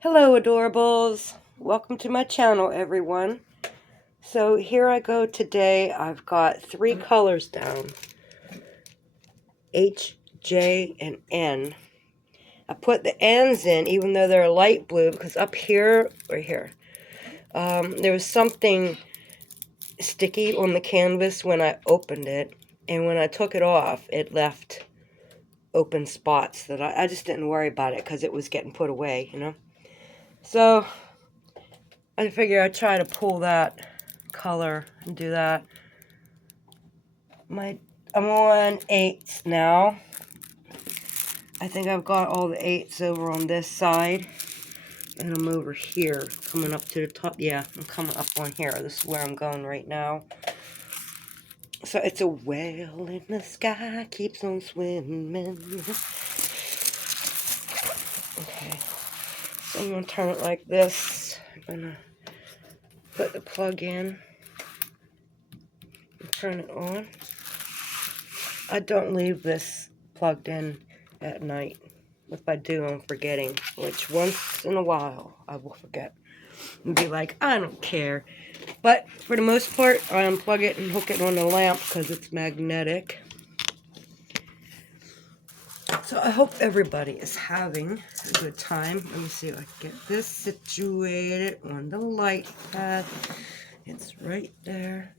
Hello adorables, welcome to my channel everyone. So here I go today. I've got three colors down, H, J, and N. I put the N's in even though they're light blue because up here or here there was something sticky on the canvas when I opened it, and when I took it off it left open spots that I just didn't worry about it because it was getting put away, So I figure I'd try to pull that color and do that. I'm on 8s now. I think I've got all the 8s over on this side. And I'm over here, coming up to the top. Yeah, I'm coming up on here. This is where I'm going right now. So it's a whale in the sky, keeps on swimming. Okay. So I'm going to turn it like this. I'm going to put the plug in. And turn it on. I don't leave this plugged in at night. If I do, I'm forgetting, which once in a while I will forget and be like, I don't care. But for the most part, I unplug it and hook it on the lamp because it's magnetic. So I hope everybody is having a good time. Let me see if I can get this situated on the light pad. It's right there.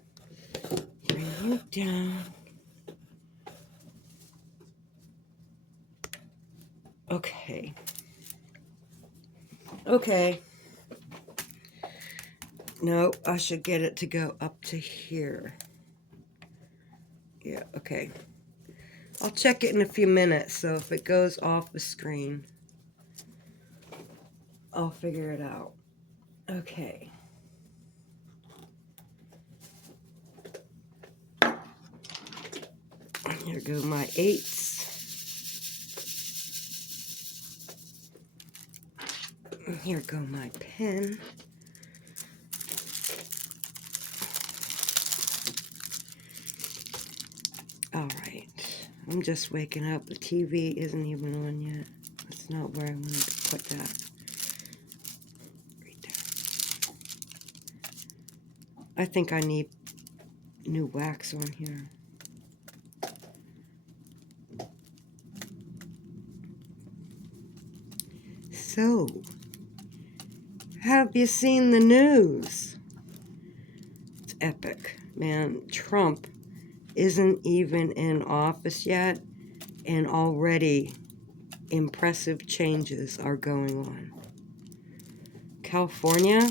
Bring you down. Okay. No, I should get it to go up to here. Yeah, okay. I'll check it in a few minutes, so if it goes off the screen, I'll figure it out. Okay. Here go my 8s. Here go my pen. Alright. I'm just waking up. The TV isn't even on yet. That's not where I wanted to put that. Right there. I think I need new wax on here. So, have you seen the news? It's epic, man. Trump isn't even in office yet, and already impressive changes are going on. California,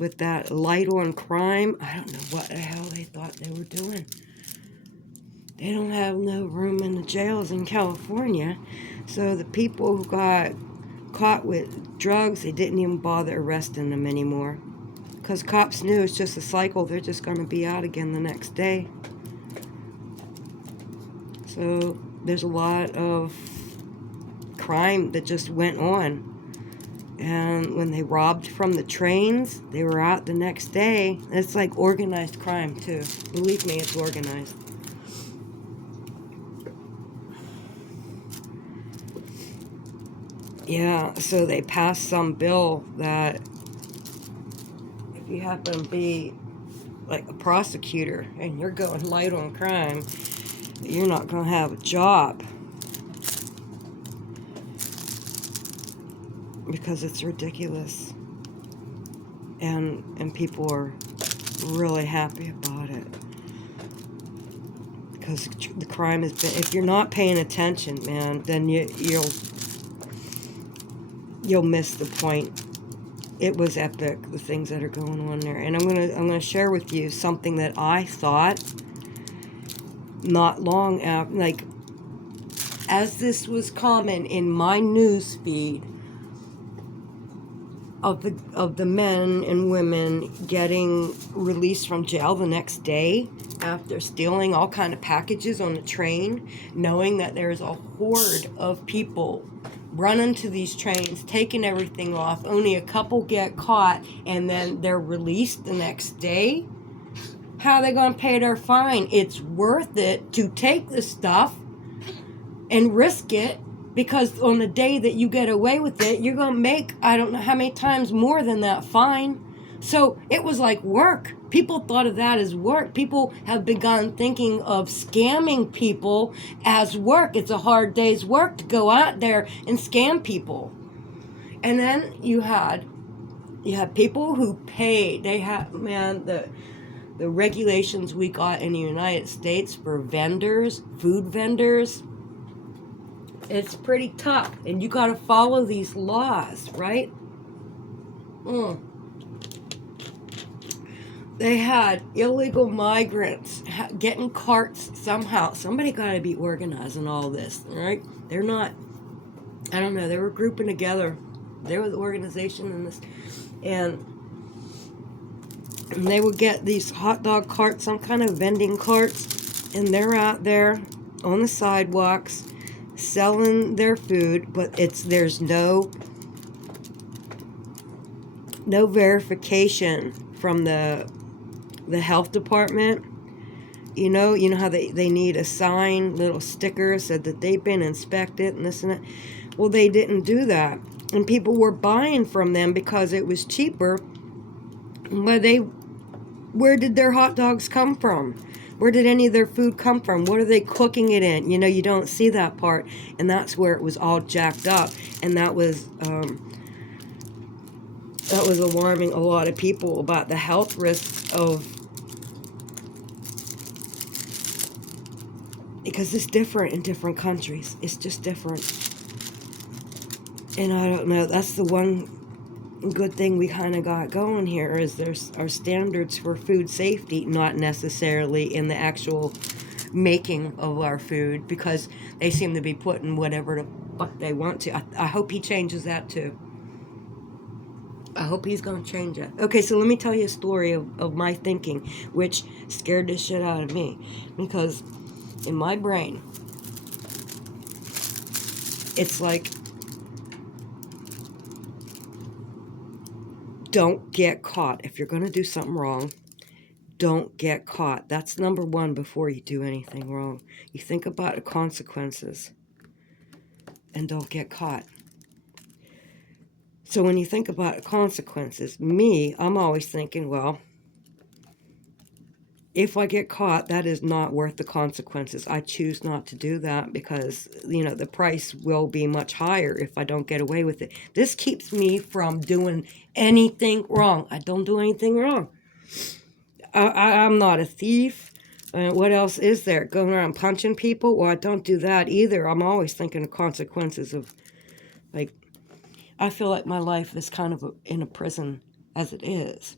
with that light on crime, I don't know what the hell they thought they were doing. They don't have no room in the jails in California, so the people who got caught with drugs, they didn't even bother arresting them anymore. Because cops knew it's just a cycle. They're just going to be out again the next day. So there's a lot of crime that just went on. And when they robbed from the trains, they were out the next day. It's like organized crime too. Believe me, it's organized. Yeah, so they passed some bill that if you happen to be like a prosecutor and you're going light on crime, you're not going to have a job because it's ridiculous, and people are really happy about it because the crime has been, if you're not paying attention, man, then you'll miss the point. It was epic, the things that are going on there. And I'm gonna share with you something that I thought not long after, like, as this was common in my news feed of the men and women getting released from jail the next day after stealing all kind of packages on the train, knowing that there's a horde of people running to these trains, taking everything off. Only a couple get caught, and then they're released the next day. How are they going to pay their fine? It's worth it to take the stuff and risk it Because on the day that you get away with it, you're going to make, I don't know how many times more than that fine. So it was like work. People thought of that as work. People have begun thinking of scamming people as work. It's a hard day's work to go out there and scam people. And then you had people who paid. They had, man, the regulations we got in the United States for vendors, food vendors, it's pretty tough, and you got to follow these laws, right? They had illegal migrants getting carts somehow. Somebody got to be organizing all this, right? They're not, I don't know, they were grouping together. There was organization in this, and they would get these hot dog carts, some kind of vending carts, and they're out there on the sidewalks selling their food, but there's no verification from the health department. You know how they need a sign, little sticker said that they've been inspected and this and that. Well, they didn't do that, and people were buying from them because it was cheaper. But where did their hot dogs come from? Where did any of their food come from? What are they cooking it in? You don't see that part, and that's where it was all jacked up, and that was alarming a lot of people about the health risks of, because it's different in different countries. It's just different, and I don't know. That's the one good thing we kind of got going here is there's our standards for food safety, not necessarily in the actual making of our food, because they seem to be putting whatever the fuck they want to. I hope he changes that too. I hope he's going to change it. Okay, so let me tell you a story of my thinking, which scared the shit out of me, because in my brain, it's like, don't get caught. If you're going to do something wrong, don't get caught. That's number one before you do anything wrong. You think about the consequences and don't get caught. So when you think about the consequences, I'm always thinking, well, if I get caught, that is not worth the consequences. I choose not to do that because, the price will be much higher if I don't get away with it. This keeps me from doing anything wrong. I don't do anything wrong. I'm not a thief. What else is there? Going around punching people? Well, I don't do that either. I'm always thinking of consequences of, like, I feel like my life is kind of in a prison as it is.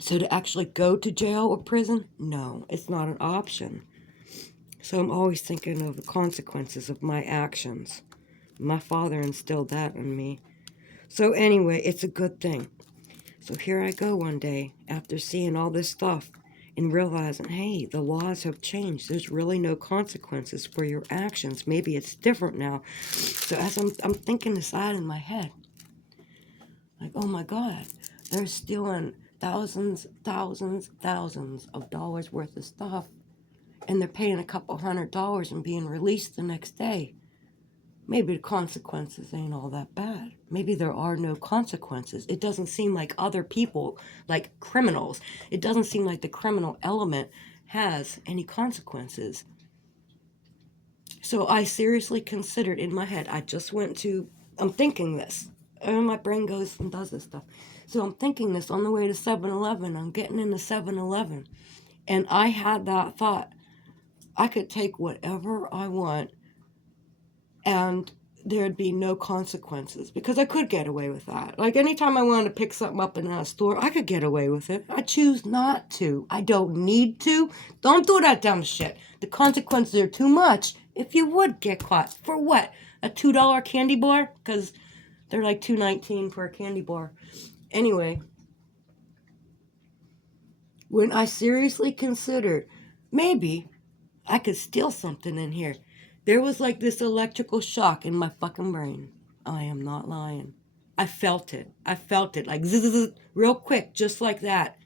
So to actually go to jail or prison, no, it's not an option. So I'm always thinking of the consequences of my actions. My father instilled that in me. So anyway, it's a good thing. So here I go one day after seeing all this stuff and realizing, hey, the laws have changed. There's really no consequences for your actions. Maybe it's different now. So as I'm thinking this out in my head, like, oh my God, they're stealing thousands of dollars worth of stuff, and they're paying a couple $100 and being released the next day. Maybe the consequences ain't all that bad. Maybe there are no consequences. It doesn't seem like other people, like criminals, it doesn't seem like the criminal element has any consequences. So I seriously considered in my head, I'm thinking this, and my brain goes and does this stuff. So I'm thinking this on the way to 7-Eleven. I'm getting into 7-Eleven. And I had that thought. I could take whatever I want and there'd be no consequences, because I could get away with that. Like anytime I wanted to pick something up in a store, I could get away with it. I choose not to. I don't need to. Don't do that dumb shit. The consequences are too much. If you would get caught, for what? A $2 candy bar? Because they're like $2.19 for a candy bar. Anyway, when I seriously considered maybe I could steal something in here, there was like this electrical shock in my fucking brain. I am not lying. I felt it. Like zzz, real quick, just like that.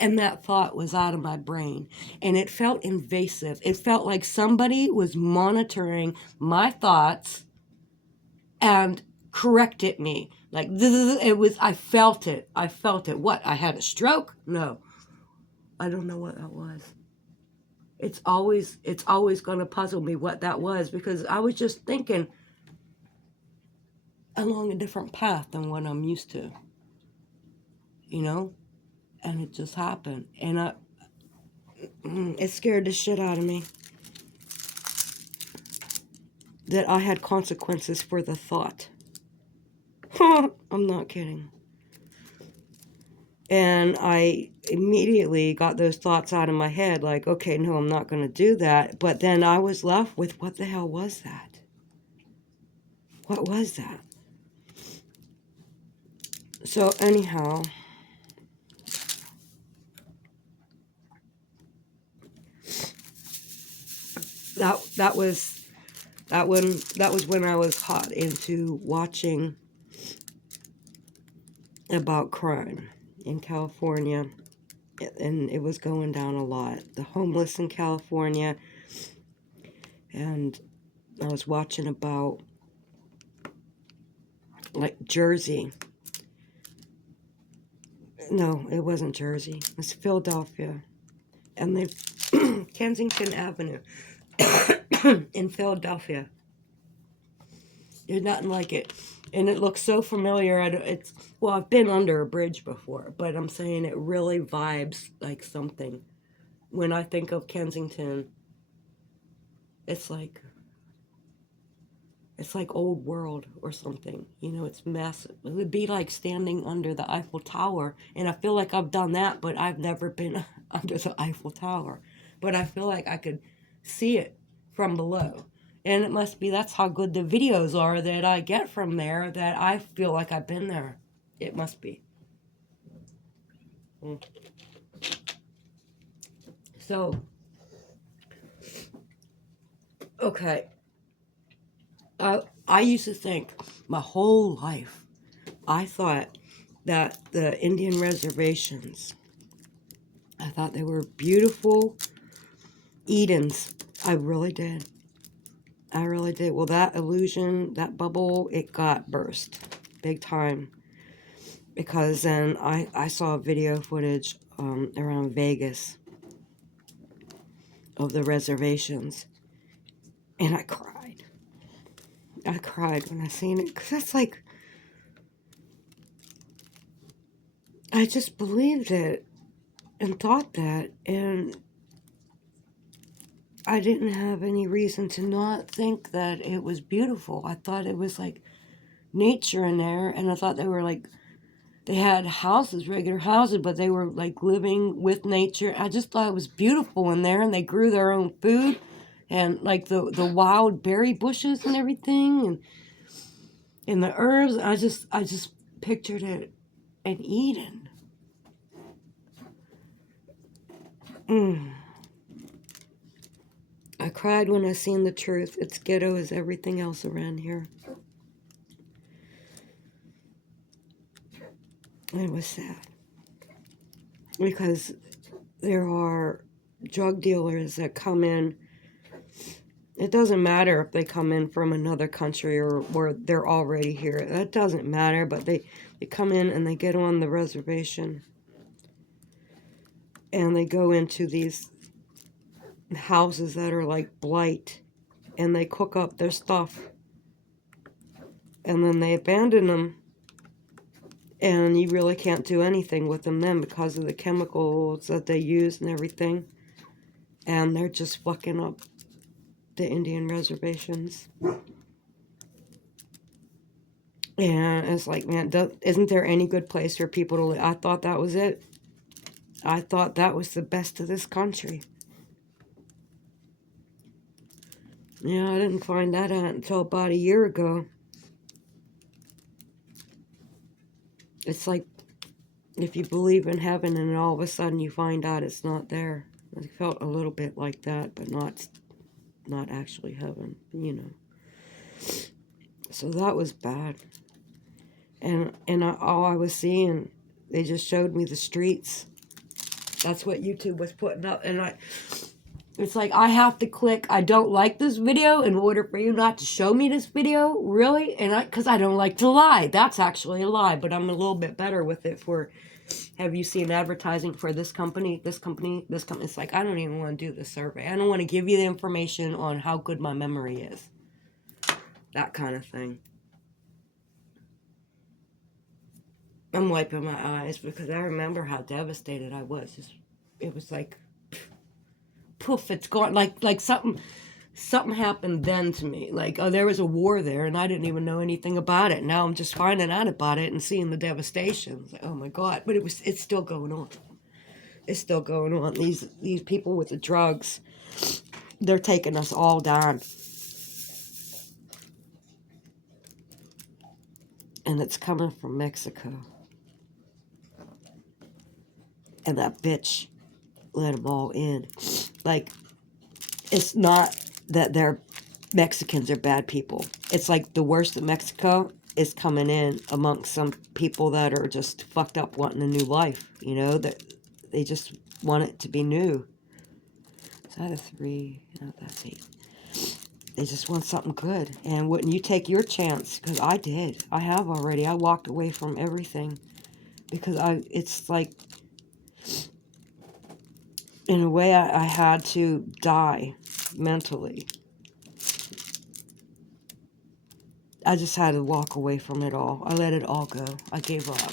And that thought was out of my brain. And it felt invasive. It felt like somebody was monitoring my thoughts and corrected me. Like, it was, I felt it. I felt it. What? I had a stroke? No. I don't know what that was. It's always going to puzzle me what that was, because I was just thinking along a different path than what I'm used to, you know? And it just happened. And it scared the shit out of me that I had consequences for the thought. I'm not kidding. And I immediately got those thoughts out of my head, like, okay, no, I'm not going to do that. But then I was left with, what the hell was that? What was that? So anyhow, that was when I was hot into watching about crime in California, and it was going down a lot. The homeless in California, and I was watching about, like, Jersey. No, it wasn't Jersey. It was Philadelphia. And they Kensington Avenue in Philadelphia. There's nothing like it. And it looks so familiar. Well, I've been under a bridge before, but I'm saying it really vibes like something. When I think of Kensington, it's like old world or something. You know, it's massive. It would be like standing under the Eiffel Tower. And I feel like I've done that, but I've never been under the Eiffel Tower. But I feel like I could see it from below. And it must be, that's how good the videos are that I get from there, that I feel like I've been there. It must be. So, okay. I used to think my whole life, I thought that the Indian reservations, I thought they were beautiful Edens. I really did. I really did. Well, that illusion, that bubble, it got burst big time. Because then I saw video footage around Vegas of the reservations. And I cried. I cried when I seen it. Because that's like, I just believed it and thought that. And I didn't have any reason to not think that it was beautiful. I thought it was like nature in there. And I thought they were like, they had houses, regular houses, but they were like living with nature. I just thought it was beautiful in there, and they grew their own food, and like the wild berry bushes and everything, and the herbs. I just pictured it in Eden. I cried when I seen the truth. It's ghetto as everything else around here. It was sad. Because there are drug dealers that come in. It doesn't matter if they come in from another country or they're already here. That doesn't matter, but they come in and they get on the reservation. And they go into these houses that are like blight. And they cook up their stuff. And then they abandon them. And you really can't do anything with them then because of the chemicals that they use and everything. And they're just fucking up the Indian reservations. And it's like, man, isn't there any good place for people to live? I thought that was it. I thought that was the best of this country. Yeah, I didn't find that out until about a year ago. It's like if you believe in heaven and all of a sudden you find out it's not there. I felt a little bit like that, but not actually heaven, you know. So that was bad. And all I was seeing, they just showed me the streets. That's what YouTube was putting up. And It's like I have to click I don't like this video in order for you not to show me this video, really? And because I don't like to lie. That's actually a lie, but I'm a little bit better with it for, have you seen advertising for this company, this company, this company? It's like, I don't even want to do the survey. I don't want to give you the information on how good my memory is. That kind of thing. I'm wiping my eyes because I remember how devastated I was. It was like, poof, it's gone. Like something happened then to me. Like, oh, there was a war there and I didn't even know anything about it. Now I'm just finding out about it and seeing the devastation. It's like, oh my God. But it's still going on. It's still going on. These people with the drugs, they're taking us all down. And it's coming from Mexico. And that bitch let them all in. Like, it's not that they're Mexicans are bad people. It's like the worst of Mexico is coming in amongst some people that are just fucked up wanting a new life. You know, that they just want it to be new. Is that a 3? No, that's 8. They just want something good. And wouldn't you take your chance? Because I did. I have already. I walked away from everything. Because it's like, in a way, I had to die mentally. I just had to walk away from it all. I let it all go. I gave up.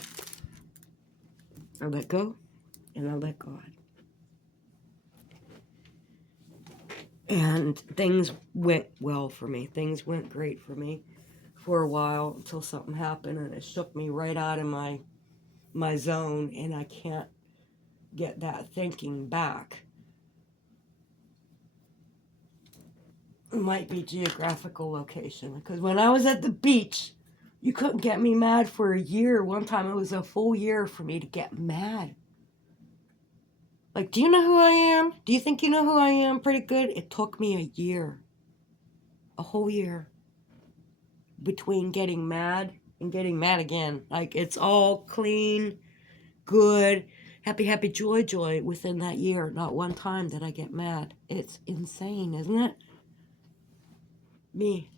I let go, and I let God. And things went well for me. Things went great for me for a while until something happened, and it shook me right out of my zone, and I can't get that thinking back. It might be geographical location, because when I was at the beach, you couldn't get me mad for a year. One time it was a full year for me to get mad. Like, do you know who I am? Do you think you know who I am pretty good? It took me a year. A whole year. Between getting mad and getting mad again. Like, it's all clean, good, happy, happy, joy, joy within that year. Not one time did I get mad. It's insane, isn't it? Me.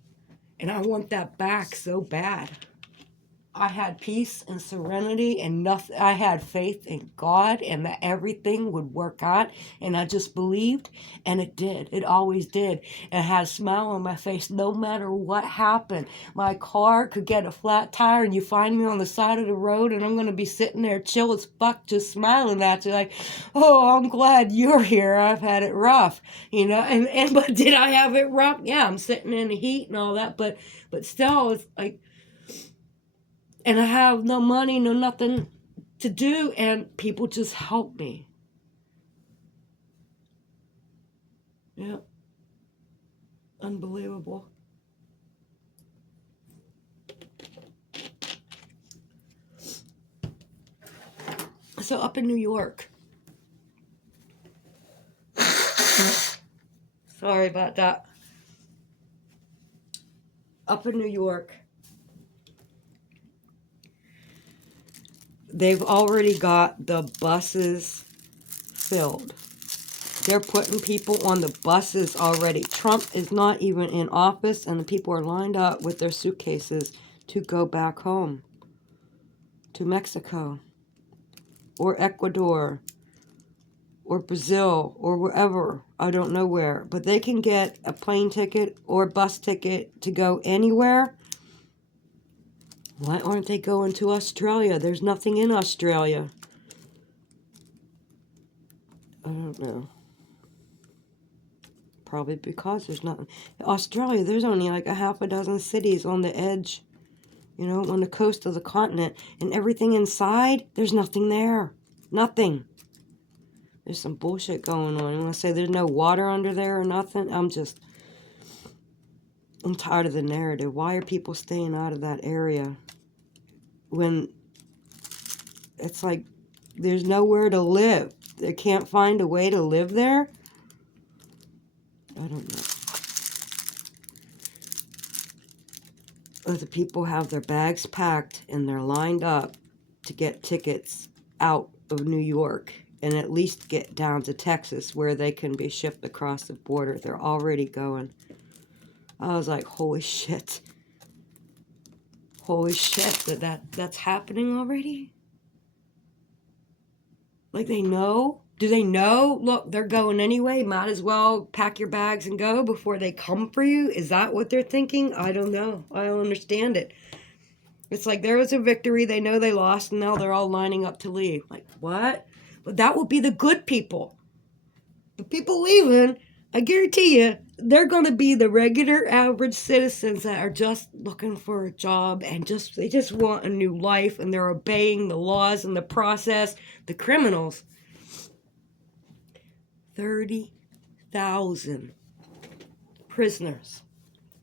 And I want that back so bad. I had peace and serenity and nothing. I had faith in God and that everything would work out. And I just believed, and it did. It always did. And I had a smile on my face no matter what happened. My car could get a flat tire and you find me on the side of the road and I'm going to be sitting there chill as fuck just smiling at you like, oh, I'm glad you're here. I've had it rough, you know. But did I have it rough? Yeah, I'm sitting in the heat and all that. But still, it's like, and I have no money, no nothing to do, and people just help me. Yeah. Unbelievable. So up in New York. Sorry about that. Up in New York. They've already got the buses filled. They're putting people on the buses already. Trump is not even in office, and the people are lined up with their suitcases to go back home to Mexico or Ecuador or Brazil or wherever. I don't know where. But they can get a plane ticket or bus ticket to go anywhere. Why aren't they going to Australia? There's nothing in Australia. I don't know. Probably because there's nothing. Australia, there's only like a half a dozen cities on the edge, you know, on the coast of the continent. And everything inside, there's nothing there. Nothing. There's some bullshit going on. You want to say there's no water under there or nothing? I'm tired of the narrative. Why are people staying out of that area when it's like there's nowhere to live? They can't find a way to live there? I don't know. The people have their bags packed and they're lined up to get tickets out of New York. and at least get down to Texas where they can be shipped across the border. They're already going. I was like, holy shit. Holy shit, that's happening already? Like, they know? Do they know? Look, they're going anyway. Might as well pack your bags and go before they come for you. Is that what they're thinking? I don't know. I don't understand it. It's like there was a victory. They know they lost, and now they're all lining up to leave. Like, what? But that will be the good people. The people leaving, I guarantee you, they're going to be the regular average citizens that are just looking for a job and they just want a new life, and they're obeying the laws and the process. The criminals. 30,000 prisoners.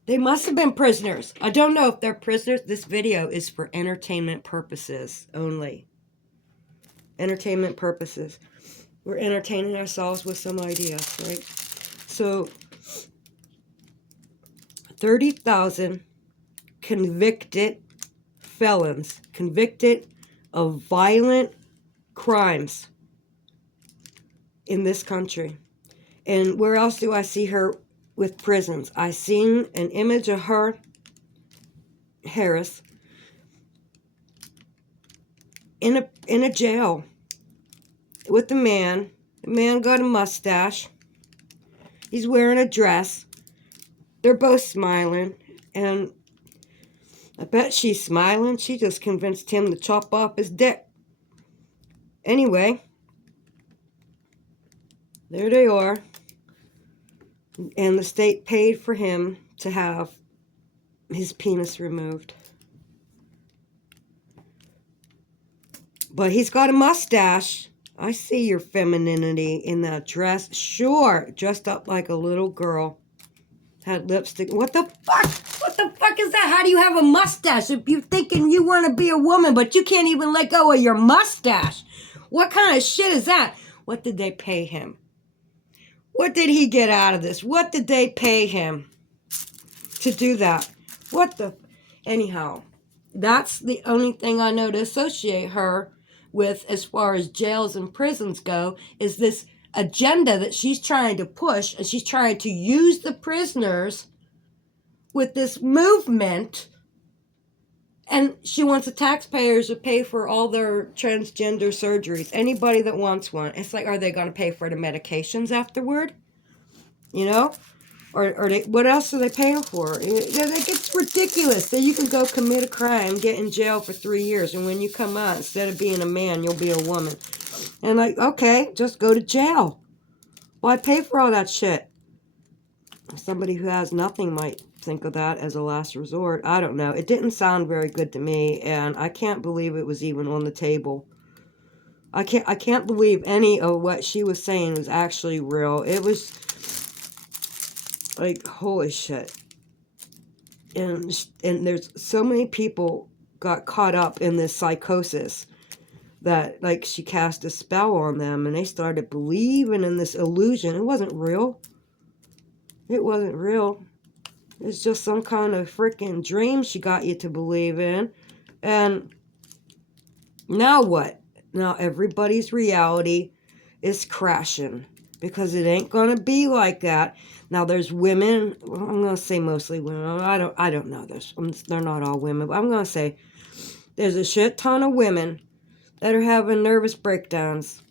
They must have been prisoners. I don't know if they're prisoners. This video is for entertainment purposes only. Entertainment purposes. We're entertaining ourselves with some ideas, right? So, 30,000 convicted felons, convicted of violent crimes in this country. And where else do I see her with prisons? I seen an image of her, Harris, in a jail with a man. The man got a mustache. He's wearing a dress. They're both smiling, and I bet she's smiling. She just convinced him to chop off his dick. Anyway, there they are. And the state paid for him to have his penis removed. But he's got a mustache. I see your femininity in that dress. Sure, dressed up like a little girl. Had lipstick. What the fuck? What the fuck is that? How do you have a mustache if you're thinking you want to be a woman, but you can't even let go of your mustache? What kind of shit is that? What did they pay him? What did he get out of this? What did they pay him to do that? What the... Anyhow, that's the only thing I know to associate her with as far as jails and prisons go, is this agenda that she's trying to push, and she's trying to use the prisoners with this movement, and she wants the taxpayers to pay for all their transgender surgeries. Anybody that wants one. It's like, are they going to pay for the medications afterward? You know? Or they, what else are they paying for? It's ridiculous that you can go commit a crime, get in jail for 3 years, and when you come out, instead of being a man, you'll be a woman. And like, okay, just go to jail. Why pay for all that shit? Somebody who has nothing might think of that as a last resort. I don't know. It didn't sound very good to me, and I can't believe it was even on the table. I can't believe any of what she was saying was actually real. It was like, holy shit. And there's so many people got caught up in this psychosis that, like, she cast a spell on them, and they started believing in this illusion. It wasn't real. It wasn't real. It's just some kind of freaking dream she got you to believe in. And now what? Now everybody's reality is crashing, because it ain't gonna be like that. Now there's women. Well, I'm gonna say mostly women. I don't know. They're not all women, but I'm gonna say there's a shit ton of women that are having nervous breakdowns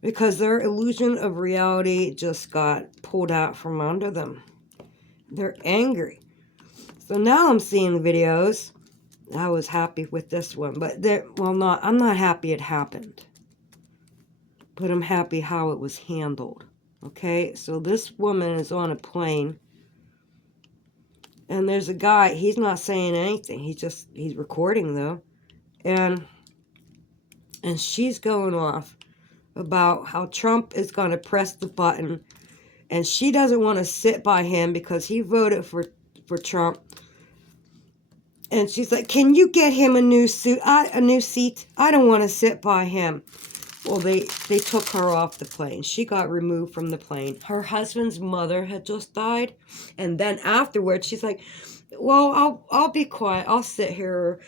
because their illusion of reality just got pulled out from under them. They're angry. So now I'm seeing videos. I was happy with this one, but I'm not happy it happened, but I'm happy how it was handled. Okay, so this woman is on a plane, and there's a guy. He's not saying anything. He's recording though, and she's going off about how Trump is going to press the button, and she doesn't want to sit by him because he voted for Trump. And she's like, "Can you get him a new seat? I don't want to sit by him." Well, they took her off the plane. She got removed from the plane. Her husband's mother had just died, and then afterwards, she's like, Well, I'll be quiet. I'll sit here.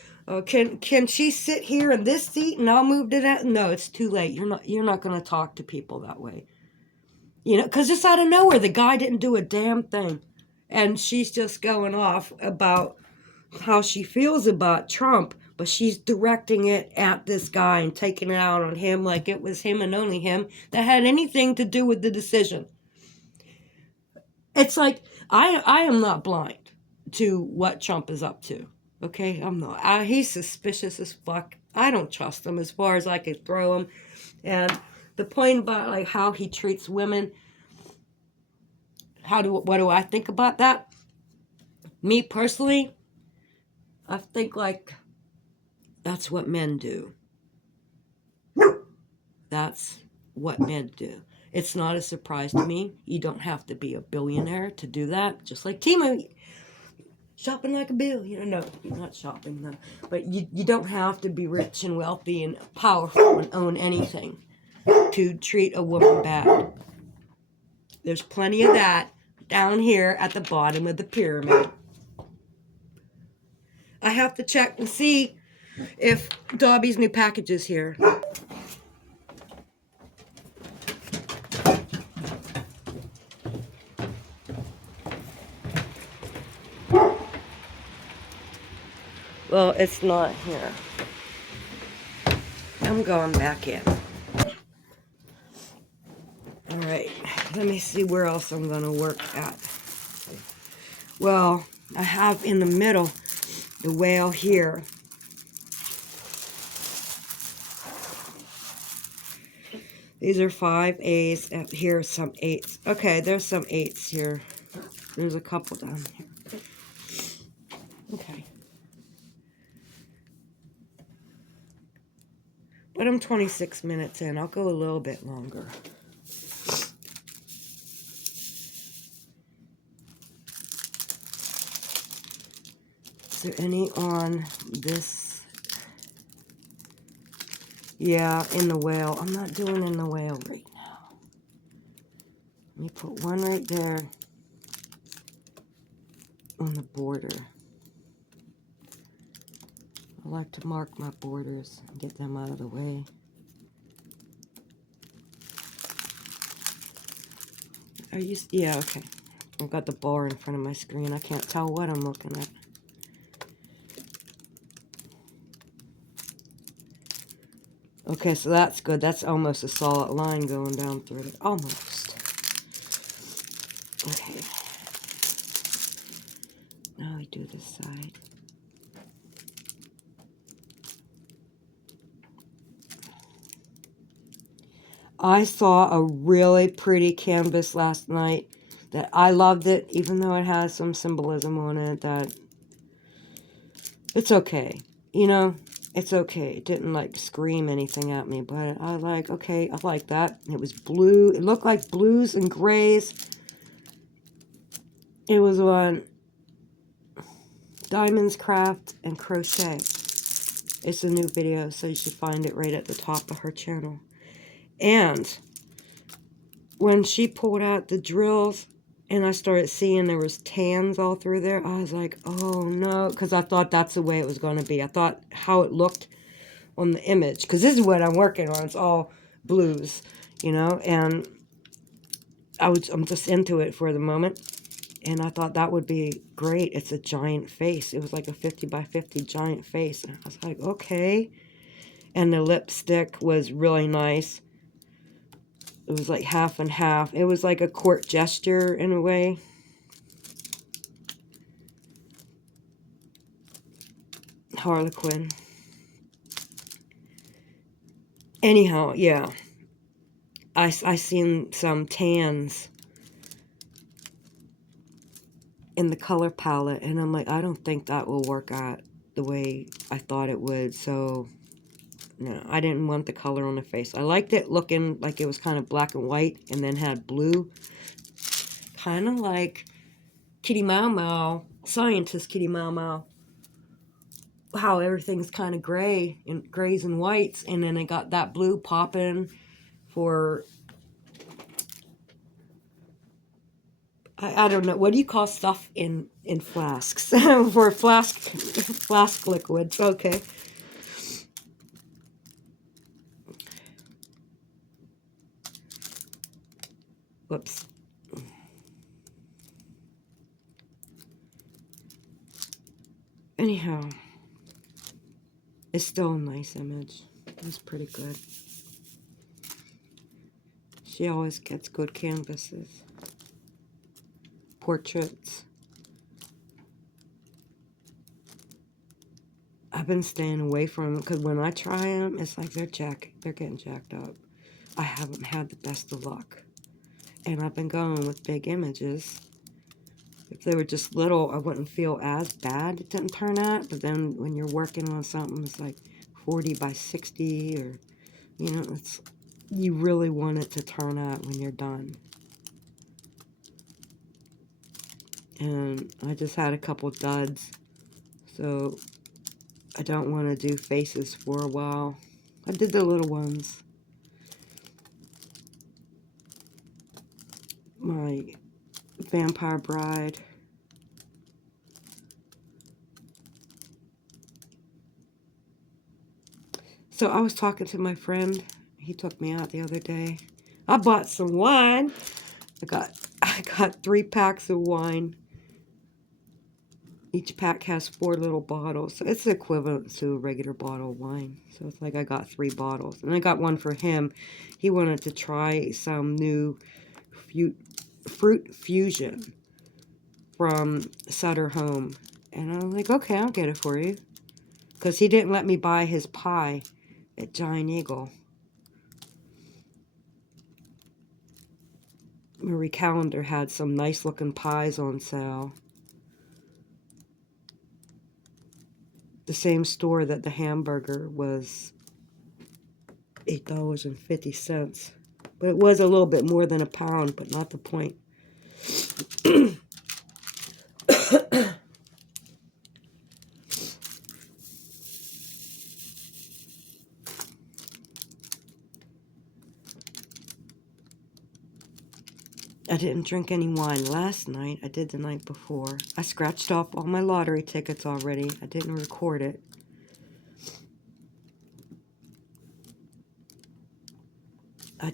Can she sit here in this seat and I'll move to that? No, it's too late. You're not going to talk to people that way. You know, because just out of nowhere, the guy didn't do a damn thing, and she's just going off about how she feels about Trump, but she's directing it at this guy and taking it out on him like it was him and only him that had anything to do with the decision. It's like I am not blind to what Trump is up to. Okay, I'm not. He's suspicious as fuck. I don't trust him as far as I could throw him. And the point about like how he treats women, what do I think about that? Me personally, I think like that's what men do. That's what men do. It's not a surprise to me. You don't have to be a billionaire to do that. Just like Timo, shopping like a bill. You know, no, you're not shopping though. But you don't have to be rich and wealthy and powerful and own anything to treat a woman bad. There's plenty of that down here at the bottom of the pyramid. I have to check and see if Dobby's new package is here. Well, it's not here. I'm going back in. Alright, let me see where else I'm going to work at. Well, I have in the middle the whale here. These are 5 A's. Here are some 8s. Okay, there's some 8s here. There's a couple down here. Okay. But I'm 26 minutes in. I'll go a little bit longer. Is there any on this? Yeah, in the whale. I'm not doing in the whale right now. Let me put one right there on the border. I like to mark my borders and get them out of the way. Are you? Yeah, okay. I've got the bar in front of my screen. I can't tell what I'm looking at. Okay, so that's good. That's almost a solid line going down through it. Almost. Okay. Now we do this side. I saw a really pretty canvas last night that I loved it, even though it has some symbolism on it that it's okay. You know, it's okay. It didn't like scream anything at me, but I like, okay, I like that. It was blue. It looked like blues and grays. It was on Diamonds, Craft, and Crochet. It's a new video, so you should find it right at the top of her channel. And when she pulled out the drills and I started seeing there was tans all through there, I was like, oh no, because I thought that's the way it was going to be. I thought how it looked on the image, because this is what I'm working on. It's all blues, you know, and I'm just into it for the moment. And I thought that would be great. It's a giant face. It was like a 50 by 50 giant face. And I was like, okay. And the lipstick was really nice. It was like half and half. It was like a court gesture in a way. Harlequin. Anyhow, yeah. I seen some tans in the color palette, and I'm like, I don't think that will work out the way I thought it would. So, no, I didn't want the color on the face. I liked it looking like it was kind of black and white and then had blue. Kind of like Kitty Mau Mau, Scientist Kitty Mau Mau. How everything's kind of gray, and grays and whites, and then it got that blue popping for I don't know. What do you call stuff in flasks? For flask liquids. Okay. Whoops. Anyhow, it's still a nice image. It's pretty good. She always gets good canvases. Portraits. I've been staying away from them because when I try them, it's like they're getting jacked up. I haven't had the best of luck. And I've been going with big images. If they were just little, I wouldn't feel as bad it didn't turn out. But then when you're working on something that's like 40 by 60 or, you know, you really want it to turn out when you're done. And I just had a couple duds. So I don't want to do faces for a while. I did the little ones. My vampire bride. So I was talking to my friend. He took me out the other day. I bought some wine. I got 3 packs of wine. Each pack has 4 little bottles. So it's equivalent to a regular bottle of wine. So it's like I got 3 bottles. And I got one for him. He wanted to try some new fruit fusion from Sutter Home. And I was like, okay, I'll get it for you. Because he didn't let me buy his pie at Giant Eagle. Marie Callender had some nice looking pies on sale. The same store that the hamburger was $8.50. But it was a little bit more than a pound, but not the point. I didn't drink any wine last night. I did the night before. I scratched off all my lottery tickets already. I didn't record it. I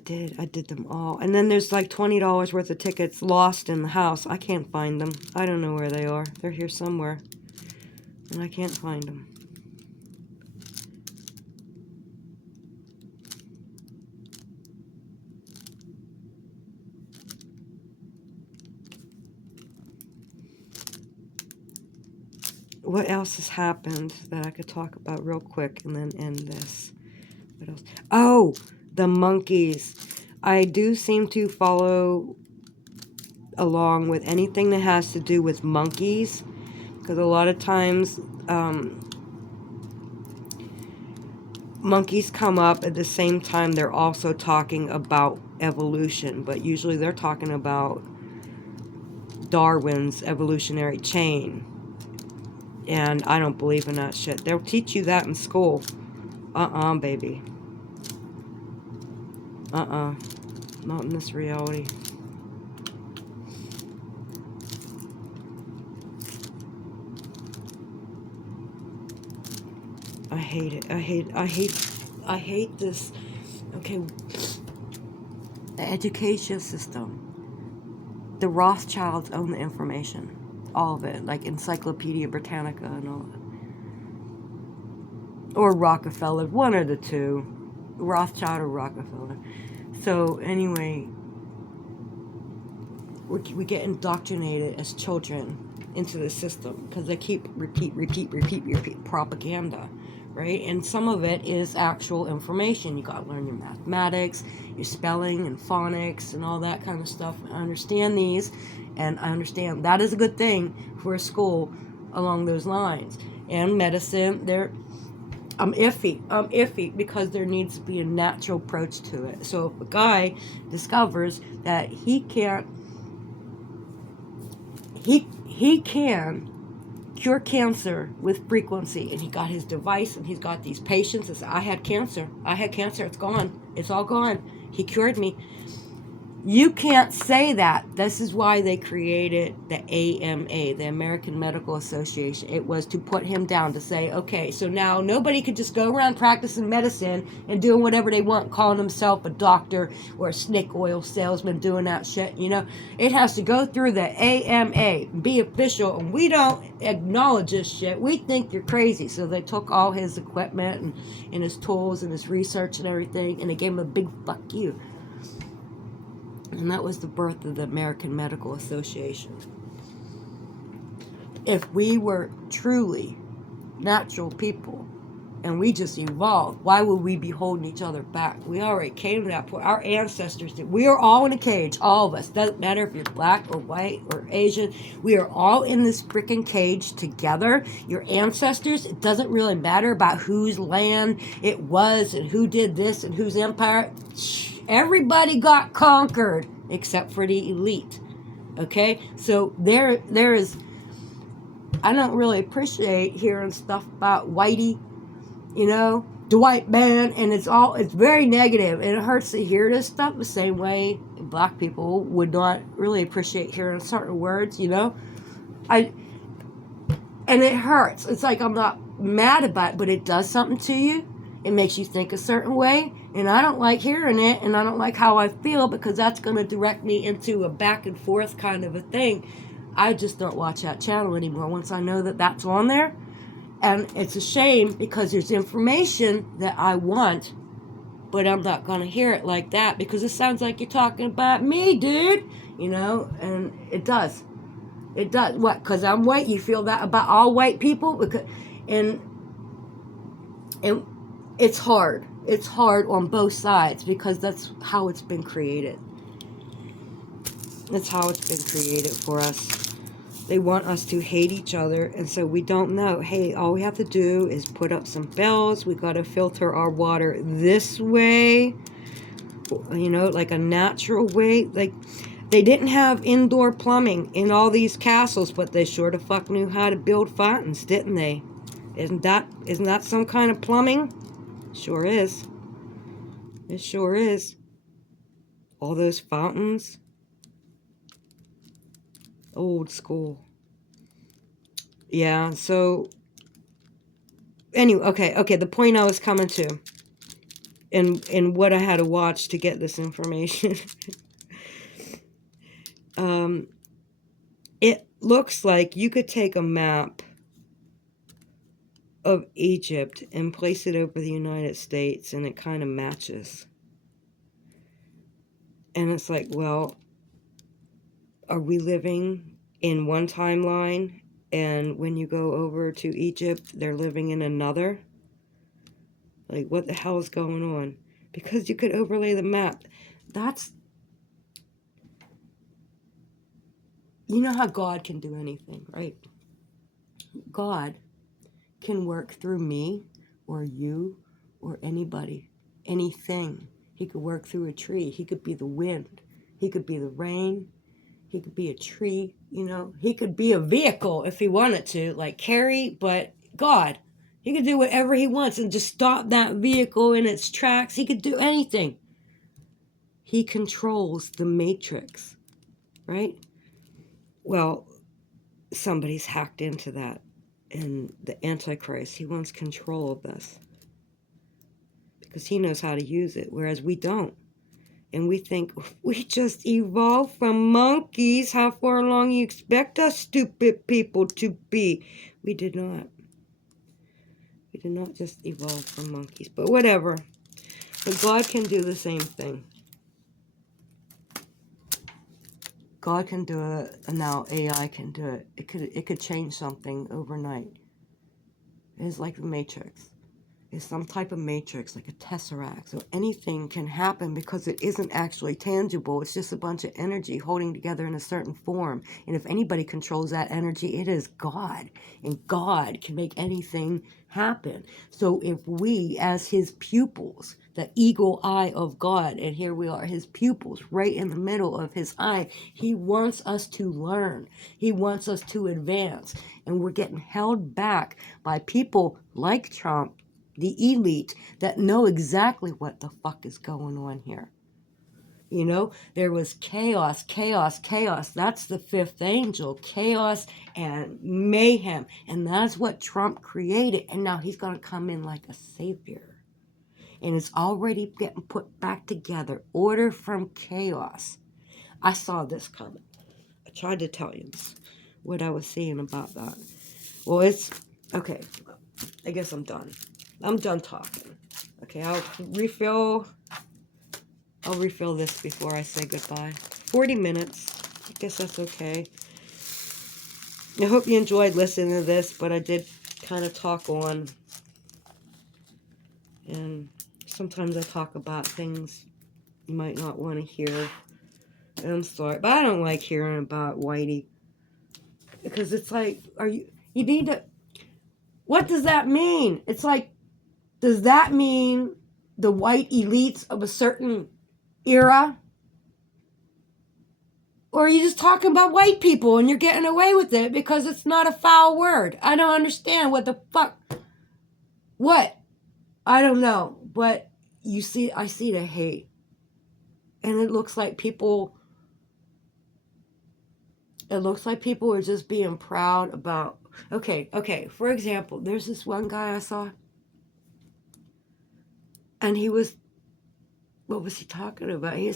did them all. And then there's like $20 worth of tickets lost in the house. I can't find them. I don't know where they are. They're here somewhere. And I can't find them. What else has happened that I could talk about real quick and then end this? What else? Oh, the monkeys. I do seem to follow along with anything that has to do with monkeys, because a lot of times monkeys come up at the same time they're also talking about evolution, but usually they're talking about Darwin's evolutionary chain. And I don't believe in that shit. They'll teach you that in school. Baby. Not in this reality. I hate it. I hate this. Okay. The education system. The Rothschilds own the information. All of it. Like Encyclopedia Britannica and all that. Or Rockefeller. One or the two. Rothschild or Rockefeller. So, anyway, we get indoctrinated as children into the system because they keep repeat propaganda, right? And some of it is actual information. You got to learn your mathematics, your spelling and phonics and all that kind of stuff. I understand these, and I understand that is a good thing for a school along those lines. And medicine, I'm iffy because there needs to be a natural approach to it. So if a guy discovers that he can cure cancer with frequency, and he got his device and he's got these patients that say, I had cancer, it's gone, it's all gone, he cured me. You can't say that. This is why they created the AMA, the American Medical Association. It was to put him down, to say, okay, so now nobody could just go around practicing medicine and doing whatever they want, calling himself a doctor or a snake oil salesman doing that shit, you know. It has to go through the AMA, be official, and we don't acknowledge this shit. We think you're crazy. So they took all his equipment and his tools and his research and everything, and they gave him a big fuck you. And that was the birth of the American Medical Association. If we were truly natural people and we just evolved, why would we be holding each other back? We already came to that point. Our ancestors did. We are all in a cage, all of us. Doesn't matter if you're black or white or Asian. We are all in this freaking cage together. Your ancestors, it doesn't really matter about whose land it was and who did this and whose empire. Everybody got conquered except for the elite. Okay? So there is, I don't really appreciate hearing stuff about Whitey, you know, the white man, and it's very negative, and it hurts to hear this stuff the same way black people would not really appreciate hearing certain words, you know. And it hurts. It's like I'm not mad about it, but it does something to you. It makes you think a certain way, and I don't like hearing it, and I don't like how I feel, because that's going to direct me into a back and forth kind of a thing. I just don't watch that channel anymore once I know that that's on there. And it's a shame, because there's information that I want, but I'm not going to hear it like that, because it sounds like you're talking about me, dude. You know, and it does. It does. What? Because I'm white, you feel that about all white people? Because, and it's hard. It's hard on both sides, because that's how it's been created. That's how it's been created for us. They want us to hate each other, and so we don't know. Hey, all we have to do is put up some bells. We got to filter our water this way, you know, like a natural way. Like, they didn't have indoor plumbing in all these castles, but they sure the fuck knew how to build fountains, didn't they? Isn't that some kind of plumbing? Sure is. It sure is. All those fountains. Old school. Yeah, so anyway, okay, the point I was coming to, and what I had to watch to get this information. It looks like you could take a map of Egypt and place it over the United States, and it kind of matches. And it's like, well, are we living in one timeline, and when you go over to Egypt, they're living in another? Like, what the hell is going on? Because you could overlay the map. That's, you know how God can do anything, right? God can work through me or you or anybody, anything. He could work through a tree. He could be the wind. He could be the rain. He could be a tree, you know. He could be a vehicle if he wanted to, like Carrie, but God, he could do whatever he wants and just stop that vehicle in its tracks. He could do anything. He controls the matrix, right? Well, somebody's hacked into that. And the Antichrist, he wants control of this, because he knows how to use it, whereas we don't. And we think, we just evolved from monkeys. How far along you expect us stupid people to be? We did not. We did not just evolve from monkeys. But whatever. But God can do the same thing. God can do it, and now AI can do it. It could change something overnight. It's like the Matrix. It's some type of matrix, like a tesseract. So anything can happen, because it isn't actually tangible. It's just a bunch of energy holding together in a certain form. And if anybody controls that energy, it is God. And God can make anything happen. So if we, as his pupils, the eagle eye of God, and here we are, his pupils, right in the middle of his eye, he wants us to learn. He wants us to advance. And we're getting held back by people like Trump, the elite, that know exactly what the fuck is going on here. You know, there was chaos, chaos, chaos. That's the fifth angel, chaos and mayhem. And that's what Trump created. And now he's going to come in like a savior. And it's already getting put back together. Order from chaos. I saw this coming. I tried to tell you what I was seeing about that. Well, it's, okay, I guess I'm done. I'm done talking. Okay, I'll refill this before I say goodbye. 40 minutes. I guess that's okay. I hope you enjoyed listening to this, but I did kind of talk on. And sometimes I talk about things you might not want to hear. And I'm sorry, but I don't like hearing about Whitey. Because it's like, you need to, what does that mean? It's like, does that mean the white elites of a certain era? Or are you just talking about white people and you're getting away with it because it's not a foul word? I don't understand what the fuck. What? I don't know. But I see the hate. And it looks like people are just being proud about, okay. For example, there's this one guy I saw. And what was he talking about? He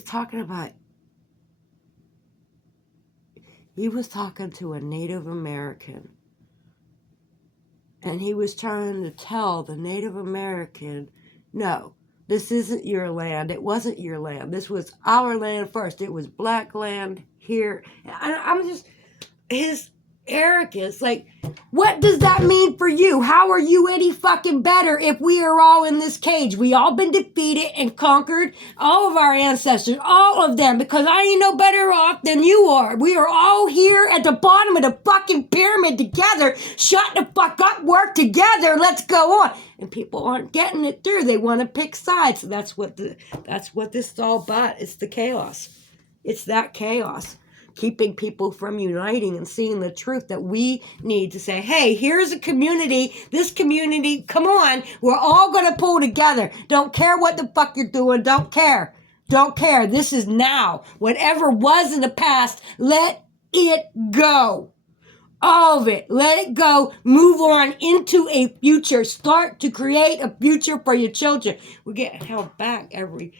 was talking to a Native American. And he was trying to tell the Native American, no, this isn't your land. It wasn't your land. This was our land first. It was black land here. I'm just, his arrogance, like, what does that mean for you? How are you any fucking better if we are all in this cage? We all been defeated and conquered, all of our ancestors, all of them, because I ain't no better off than you are. We are all here at the bottom of the fucking pyramid together. Shut the fuck up, work together, let's go on. And people aren't getting it through. They want to pick sides. That's what this is all about. It's the chaos. It's that chaos. Keeping people from uniting and seeing the truth that we need to say, hey, here's a community, this community, come on, we're all going to pull together. Don't care what the fuck you're doing, don't care. This is now. Whatever was in the past, let it go. All of it. Let it go. Move on into a future. Start to create a future for your children. We're getting held back every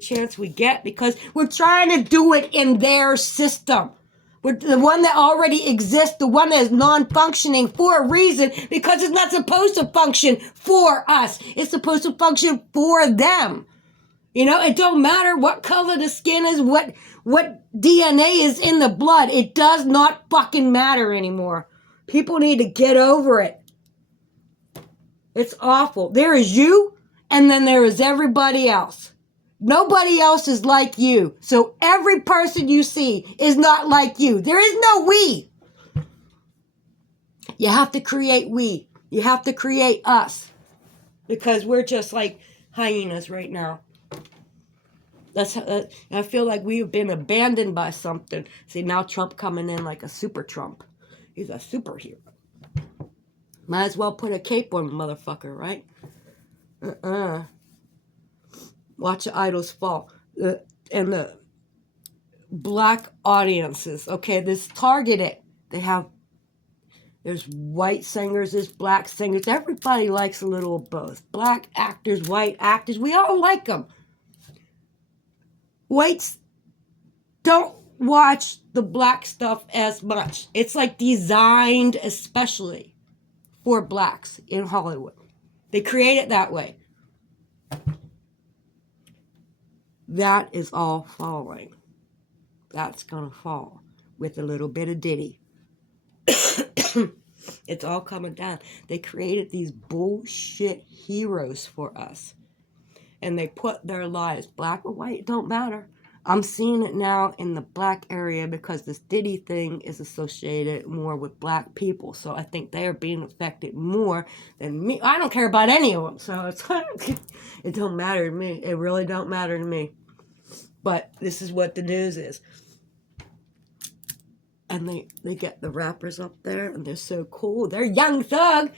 chance we get because we're trying to do it in their system. We're the one that already exists, the one that is non-functioning for a reason because it's not supposed to function for us. It's supposed to function for them. You know, it don't matter what color the skin is, what DNA is in the blood. It does not fucking matter anymore. People need to get over it. It's awful. There is you, and then there is everybody else. Nobody else is like you. So every person you see is not like you. There is no we. You have to create we. You have to create us. Because we're just like hyenas right now. I feel like we've been abandoned by something. See, now Trump coming in like a super Trump. He's a superhero. Might as well put a cape on the motherfucker, right? Watch the idols fall. And the black audiences, okay, this targeted. There's white singers, there's black singers. Everybody likes a little of both. Black actors, white actors, we all like them. Whites don't watch the black stuff as much. It's like designed especially for blacks in Hollywood. They create it that way. That is all falling. That's going to fall with a little bit of Diddy. It's all coming down. They created these bullshit heroes for us. And they put their lives, black or white, it don't matter. I'm seeing it now in the black area because this Diddy thing is associated more with black people. So I think they are being affected more than me. I don't care about any of them. So it don't matter to me. It really don't matter to me. But this is what the news is. And they get the rappers up there and they're so cool. They're Young Thug.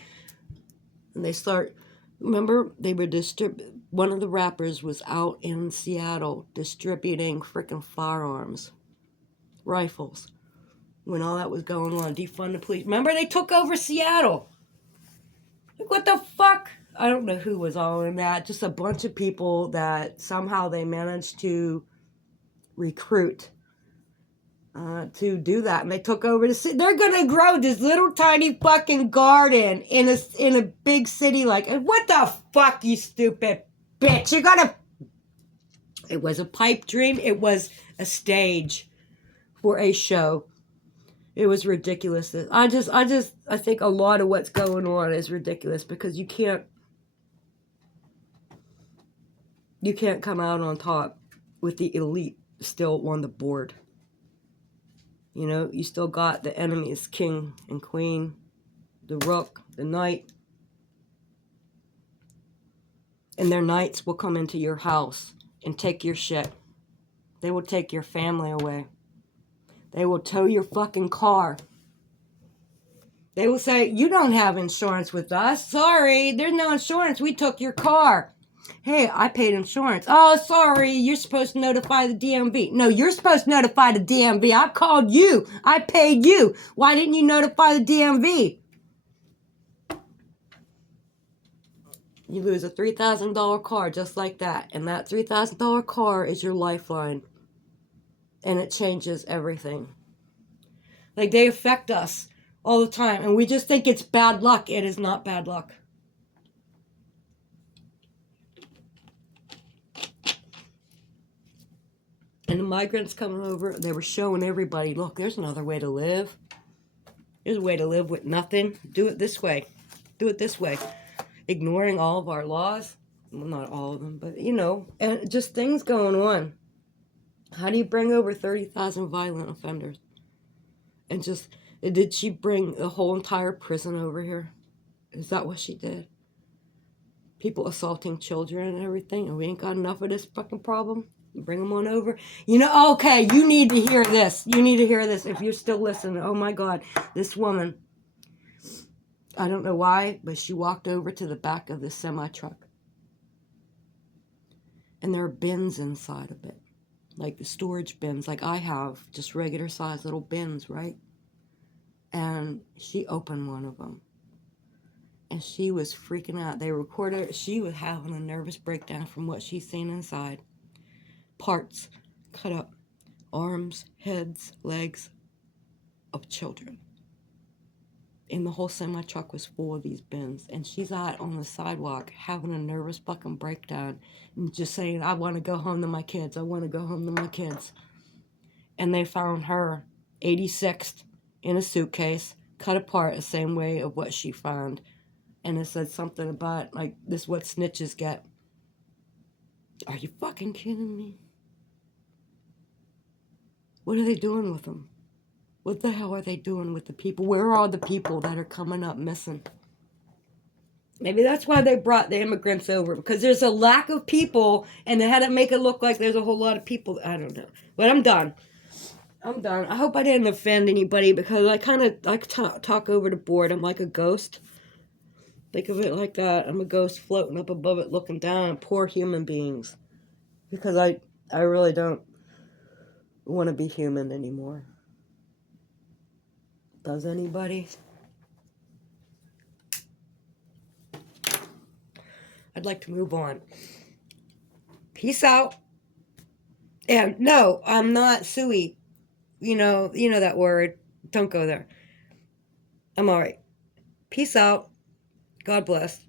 And they start, remember, they were one of the rappers was out in Seattle distributing freaking firearms, rifles, when all that was going on. Defund the police. Remember, they took over Seattle. Like, what the fuck? I don't know who was all in that. Just a bunch of people that somehow they managed to recruit to do that, and they took over the city. They're gonna grow this little tiny fucking garden in a big city. Like, what the fuck, you stupid bitch? You're gonna. It was a pipe dream. It was a stage for a show. It was ridiculous. I think a lot of what's going on is ridiculous because you can't come out on top with the elite still on the board. You know, you still got the enemies, king and queen, the rook, the knight. And their knights will come into your house and take your shit. They will take your family away. They will tow your fucking car. They will say, you don't have insurance with us. Sorry, there's no insurance. We took your car. Hey, I paid insurance. Oh, sorry, you're supposed to notify the DMV. No, you're supposed to notify the DMV. I called you. I paid you. Why didn't you notify the DMV? You lose a $3,000 car just like that. And that $3,000 car is your lifeline. And it changes everything. Like, they affect us all the time. And we just think it's bad luck. It is not bad luck. And the migrants coming over, they were showing everybody, look, there's another way to live. There's a way to live with nothing. Do it this way. Do it this way. Ignoring all of our laws. Well, not all of them, but, you know, and just things going on. How do you bring over 30,000 violent offenders? And just, did she bring the whole entire prison over here? Is that what she did? People assaulting children and everything, and we ain't got enough of this fucking problem? Bring them on over. You know, okay, you need to hear this. You need to hear this if you're still listening. Oh my God, this woman, I don't know why, but she walked over to the back of this semi-truck. And there are bins inside of it. Like the storage bins, like I have, just regular size little bins, right? And she opened one of them. And she was freaking out. They recorded her. She was having a nervous breakdown from what she's seen inside. Parts cut up, arms, heads, legs of children. And the whole semi-truck was full of these bins. And she's out on the sidewalk having a nervous fucking breakdown and just saying, I want to go home to my kids. I want to go home to my kids. And they found her 86th in a suitcase, cut apart the same way of what she found. And it said something about, like, this is what snitches get. Are you fucking kidding me? What are they doing with them? What the hell are they doing with the people? Where are the people that are coming up missing? Maybe that's why they brought the immigrants over, because there's a lack of people, and they had to make it look like there's a whole lot of people. I don't know. But I'm done. I'm done. I hope I didn't offend anybody, because I kind of talk over the board. I'm like a ghost. Think of it like that. I'm a ghost floating up above it, looking down on poor human beings. Because I really don't want to be human anymore. Does anybody? I'd like to move on. Peace out. And no, I'm not suey. You know that word. Don't go there. I'm all right. Peace out. God bless.